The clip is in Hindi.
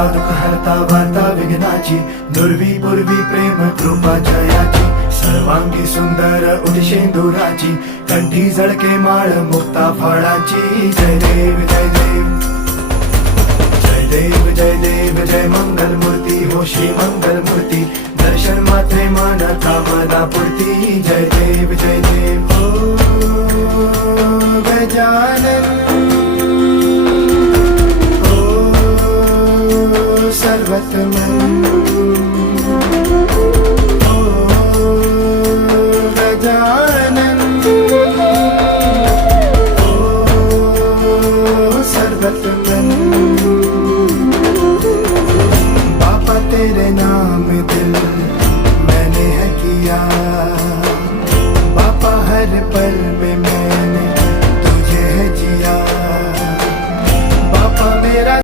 हरता दुःख हरता वार्ता विघ्नाची, दुर्वी पूर्वी प्रेम कृपा जयाची, सर्वांगी सुंदर उदिशेंदुराची, कंठी झळके माळ मुक्ता फळाची. जय देव जय देव जय देव जय देव जय मंगल मूर्ती हो श्री मंगल मूर्ती, दर्शन मात्रे मन कामना पूर्ती. जय देव जय देव हो गजानन सर्वतमन